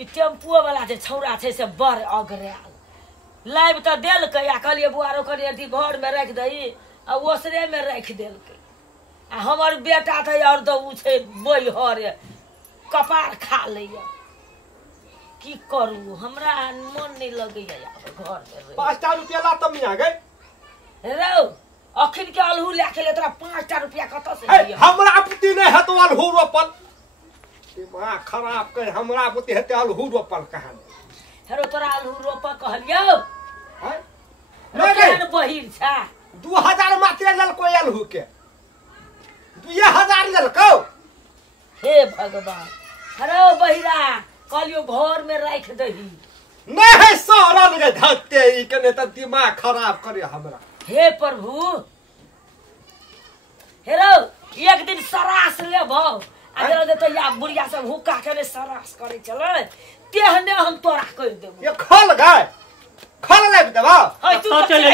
ई टेम्पुओ वाला जे छौड़ा छै से बड़ अगराल लाइब त देलकै आ कहलिए बुआरो करिए ती घर में रख दई आ ओसरे में रख देलकै आ हमर बेटा त और दऊ छै बैहर कपार खा लैया की करू हमरा मन नहीं लगैया घर में 5 रुपया ला तब मिया गए रौ अखिन के अलहू लेके ले तोरा 5 रुपया कत से दिया हमरा बुद्धि नहीं है तो अलहू रोपल दिमाग खराब कर हमरा बुद्धि है तो अलहू रोपल कहां हेरो तोरा अलहू रोप कहलियो हैं नहीं बहिर छा 2000 मात्र लेल कोई अलहू के 2000 लेल को हे भगवान हेरो बहिरा कहलियो घर में रख दही नहीं सहरन के धत्ते ई के त दिमाग खराब करे हमरा हे प्रभु हेरो एक दिन सरास लेबो आ जरा तो या बुढ़िया सब हुक्का के सरास करे चले तेहने हम तोरा कह देबो ये खोल गए खोल ले देबो हई तू चले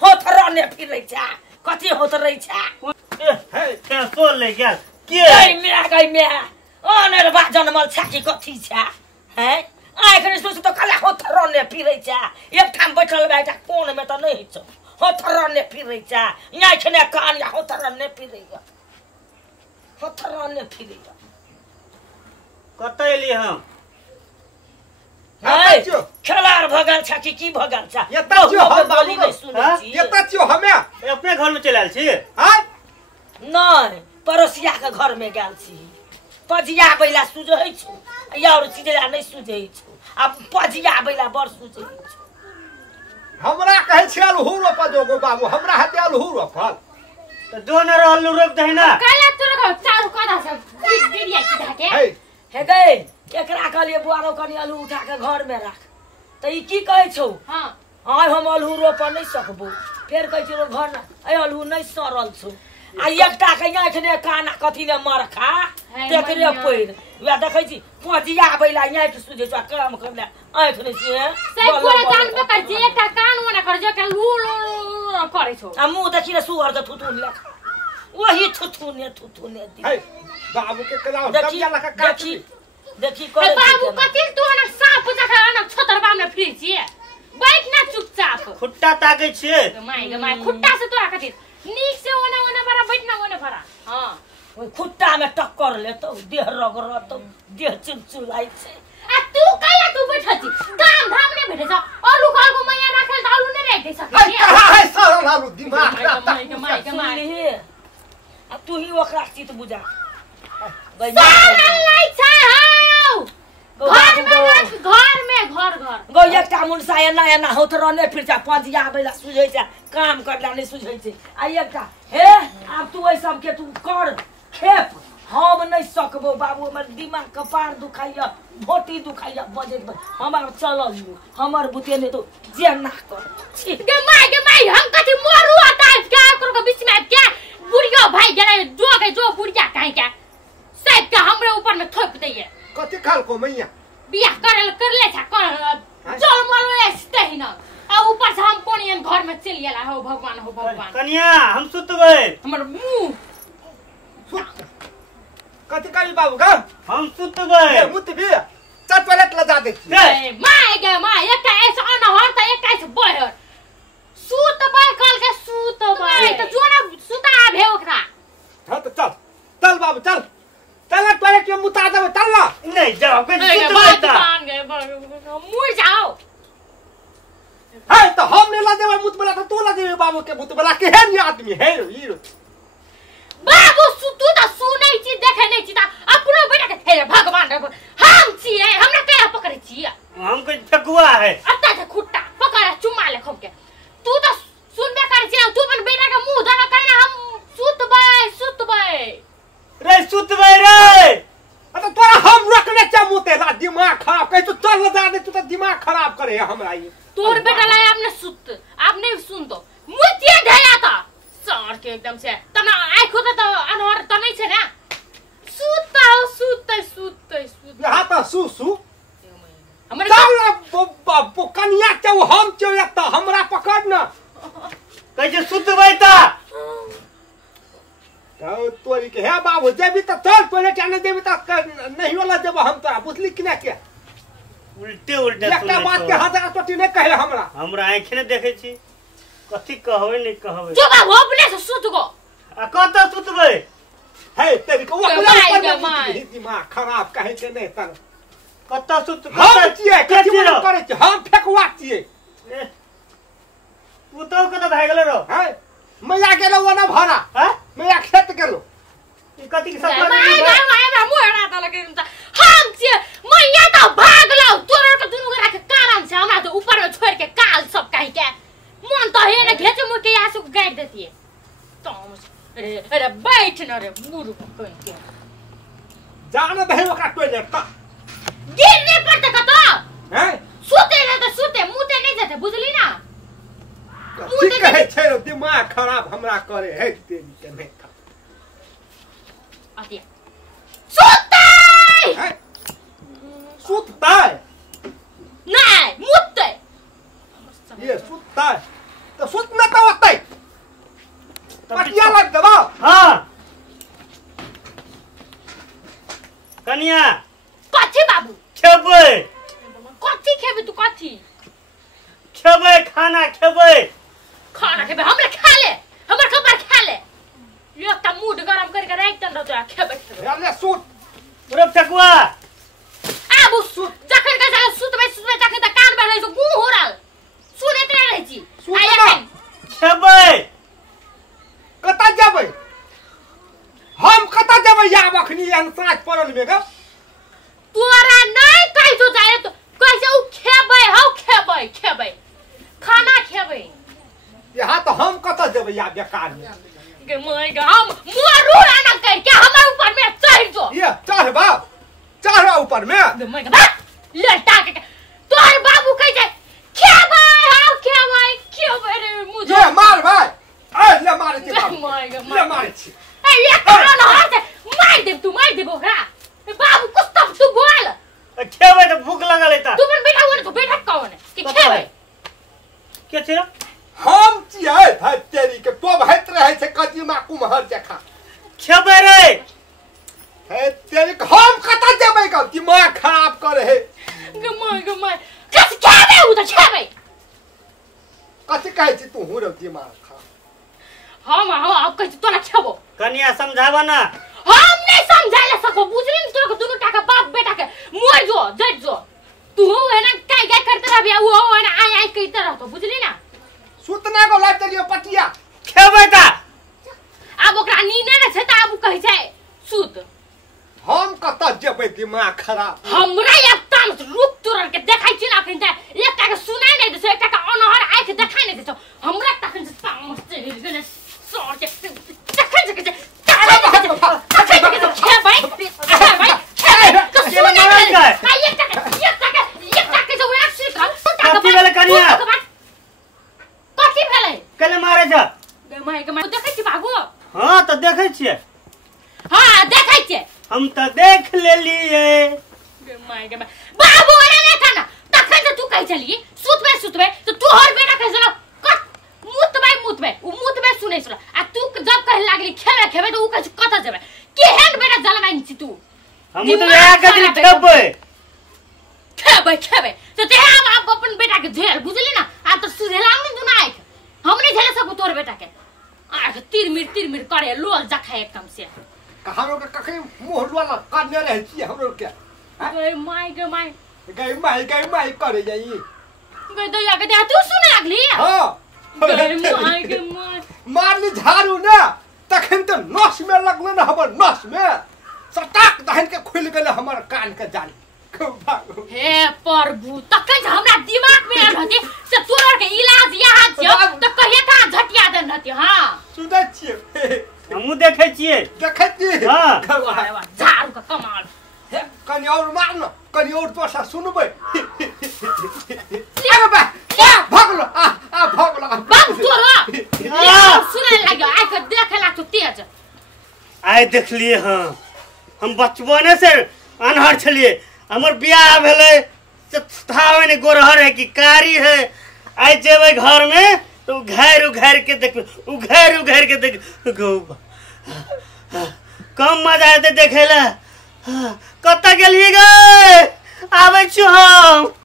हो थरने फिरै छा कथि होत रही छा हे क्या खोल ले गया गई मैं ओ ने रे बा जनमल छा की कथि छा हैं आइ करे सोच तो कला हो थरने फिरै छा एक ठाम बैठल बैठा कोन में त नहीं छ हो थरने फिरै छा यहाँ खने कान या हो थरने फिरैया हो थरने फिरैया कत एली हम खेलार भगल छा की भगल छा ये त जो हम बोली नहीं सुनै छी ये त जो हमे अपने घर में चल आयल छी हां नहीं पड़ोसिया के घर में गेल छी पजिया बैला सुझै छु और चीजला नहीं सुझै छु अब पजिया बैला बड़ सुझै छु हमरा कहै छै अलहू रोप जोगो बाबू हमरा हते अलहू रोपल तो जो न रहलू रोप दही ना काला तोरा चारू कदा से दिदिया की धाके हे गए एकरा कहलिए बुआरो कनी अलहू उठा के घर में रख त ई की कहै छौ हां आइ हम अलहू रोप नहीं सकबो फेर कहै छी घर ना ए अलहू नहीं सरल छौ आ एकटा के आँखने काना कथि ने मरखा देखरे पैर वे देखै छी पजिया बैला आँख सुझै छ काम करले आँख नहीं छी से पूरा जान पे कर जे एकटा कान ओना कर जे के लू करे छौ आ मुंह देखि रे सुअर के थुथुन ले वही थुथुने दी हे बाबू के कला देखी दबिया लगा काटी देखी करे बाबू कतिल तू ना साफ जखा ना छतरबा में फिर छिए बैठ ना चुपचाप खुट्टा ताकै छिए गे माय खुट्टा से तोरा कति नीक से ओना बरा बैठ ना ओना भरा हां ओइ खुट्टा में टक्कर ले तो देह रगड़ तो देह चुलचुलाई छे आ तू काला तू बैठ छी काम धाम ने भेटे छ अलू खालको मैया राखेल त अलू ने राख दे सके हे कहा है सरल हालू दिमाग गे माय आ तू ही ओकरा चित बुझा सारा लाई छ हाउ घर गो एकटा मुनसा एना होत रहने फिर जा पजिया बैला सुझै छ काम करला नहीं सुझै छै आ एकटा हे अब तू ओइ सब के तू कर खेप हम नहीं सकबो बाबू हमर दिमाग कपार दुखाइया भोटी दुखाइया बजे हमर चलल हमर बुते ने तो जे ना कर गे माय हम कथि मरू आता क्या कर के बीच में क्या बुढ़िया भाई गेले जो बुढ़िया काहे क्या सब के हमरे ऊपर में थोप दैए कथि खाल को मैया बियाह कर ले छ कर चल मरो ऐसे ही ना आ ऊपर से हम कोनियन घर में चल गेला हो भगवान कन्या हम सुतबै हमर मुंह कथि करी बाबू गा हम सुतबै मुत भी चट पलट लगा दे माय एकटा ऐसा अनहर त एकटा ऐसे बहर सुतबै कल के सुतबै त जोना सुता आभे ओकरा हां तो चल बाबू चल चल पलट के मुता दे चल ना नहीं जाओ के सुतबै त मुड़ जाओ है तो हम ने ला देबै मुत बला तो तू ला देबै बाबू के मुत बला के है आदमी है हीरो बाबू तू तो सुनै छी देखै नै छी त अपनो बेटा के हे भगवान हम छिए हमरा के पकड़ै छी हम कोई ठकुआ है अत्ता से खुट्टा पकड़ चुमा ले खम के तू तो सुनबे कर छी तू अपन बेटा के मुंह धर कहले हम सुतबै रे सुतबै रे अरे तोरा हम रखने चा मुते ला दिमाग खराब कह तू चल जा दे तू तो दिमाग खराब करे हमरा ये तोर बेटा लाए आपने आपने सुन तो मुतिया धया था सर के एकदम से तना आइ खुद त अनवर त नै छ ना सुतै यहाँ तो सु हमर चल कन्या चौ हम चौ एकता हमरा पकड़ ना कैसे सुतबै त तो तोरी के हे बाबू जेबी त चल पहले जाने देबी त नहीं वाला जब हम तोरा बुझली कि ना के उल्टे उल्टे एकटा बात के हजार टोटी नहीं कहे हमरा आंखें ने देखे छी कथी कहबे नहीं कहबे जो बाबू अपने से सुत गो आ कत सुतबे हे तेरी को माय। दिमाग खराब कहे के नहीं तर कत सुत हम छिए कथी मन करे छी हम फेकवा छिए पुतौ कत भाग गेलो रो है मैया गेलो ओना भरा हैं मैया खेत गेलो ई कथी के माय सपना माय हमरा मोरा त लगे हम छिए मैया त भागलो तोरा के दुनु गोरा के कारण से हमरा तो ऊपर में छोड़ के काल सब कहि के मन तो हे ने घेचे मुर के आसु गाड़ देती है तो अरे बैठ न रे मुरु कहि के जान दे ओकरा टॉयलेट का गिरने पर त कतो हैं सुते न त सुते मुते नहीं जाते बुझली ना ठीक है छै दिमाग खराब हमरा करे है तेरी के नहीं था आतिया सुते हैं सुतता नहीं मुते ये सुतता तो सुतना तो होता है पटिया लग दबा हां कन्या कथी बाबू खेबै कथी खेबे तू कथी खेबै खाना खेबै खाना खेबे हमरा खा ले हमर खबर खा ले एकटा मूड गरम करके राख दन तो खेबे खेबे याले सुत रे ठकुआ आबू जखन का सुतबे जखन त कान में रहि गु हो रहल सुनैत नहीं रही छी खेबै कता जबै हम कता जबै या अखनी एहन साँझ पड़ल में ग तोरा नहीं कहि तो जाए तो कैसे उ खेबै खाना खेबै यहाँ तो हम कता जबै या बेकार में के मैं हम मोरू आना करके हमर ऊपर में चढ़ जो ये चढ़ ऊपर में मैं लटा के तोर बाबू कह जाए खेबै रे मुझे ये मार भाई ए ले मारे छी बाबू ले मारे छी ए ये कौन हाथ मार दे बोरा बाबू कुछ तू बोल खेबै त भूख लगल है तू मन बेटा होने तो बेटा कौन है कि खेबै के छिरो हम छियै भाई तेरी के तो भैत रहे छै कदीमा कुम्हर देखा खेबै रे हे तेरी के हम कता जबै ग दिमाग खराब करे है गमाय कस खेबै उ त खेबै कथी कहै छी तू हुर दिमाग खराब हम अब कह तोरा खेबो कन्या समझावा ना हम नहीं समझाले सको बुझली न तोरा दोनों टाका बाप बेटा के मोर जो जट जो तू है ना काय करते रहबे वो है ना आई कहते रहतो बुझली ना सुतना को लाइट दियो पटिया खेबै त अब ओकरा नींद न छै त अब कह छै सुत हम कता जबै दिमाग खराब हमरा एकदम रुक तुरर के देखाइ छी ना कहिन एकटा के सुनाइ नै देछ एकटा के अनहर आंख देखाइ नै देछ हमरा तखन से सामस से गेले सर के तखन से खेबै तो सुनाइ नै एकटा के जो एक्सी का कथी भेलै कनिया कथी भेलै कले मारे छ गमाय देखै छी बाबू हां त देखै छियै हां देखै छी हम त देख लेलिए गमाय बाबू ओने नै था ना तखन से तू कहि छली सुतबे तो तू हर बेटा कह चलो मुतबे उ मुतबे सुनै छला आ तू जब कह लागली खेबे तो उ कह कत जेबे केहन बेटा जलमाइन छी तू हम त या कथि खेबै तो ते हम अपन बेटा के झेल बुझली ना आ तो सुझेला नहीं दुना आइक हम नहीं झेले सकू तोर बेटा के आ तिरमिर करे लोल जखा एकदम से कहारो के कखै मुंह वाला काटने रहे छी हमरो के गई माय गई माई करे जाई गई दया के दे तू सुने लागली हां गई माय मारली झाड़ू ना तखन तो नस में लगले ना हमर नस में सटाक दहन के खुल गेले हमर कान के जाली हे प्रभु तखन हमरा दिमाग में आल हती से तोर के इलाज यहाँ छियो त कहिया का झटिया देन हती हां सुनै छियै हमहु देखै छियै देखै छी हां झाड़ू का कमाल कनी और मार न कनी और दोसा सुनबै अरे बा भगलो आ भगलो बाबू तोरा सुने लाग्यो आइ के देखे ला तू तेज आइ देखलिए हां हम बचपने से अनहर छलिए हमर बियाह भेलै से थावे ने गोरहर है कि कारी है आइ जेबै घर में तो उघार के देख उघार के देख गौ कम मजा आते देखेला कत गेलिए गे आबे करै छी हम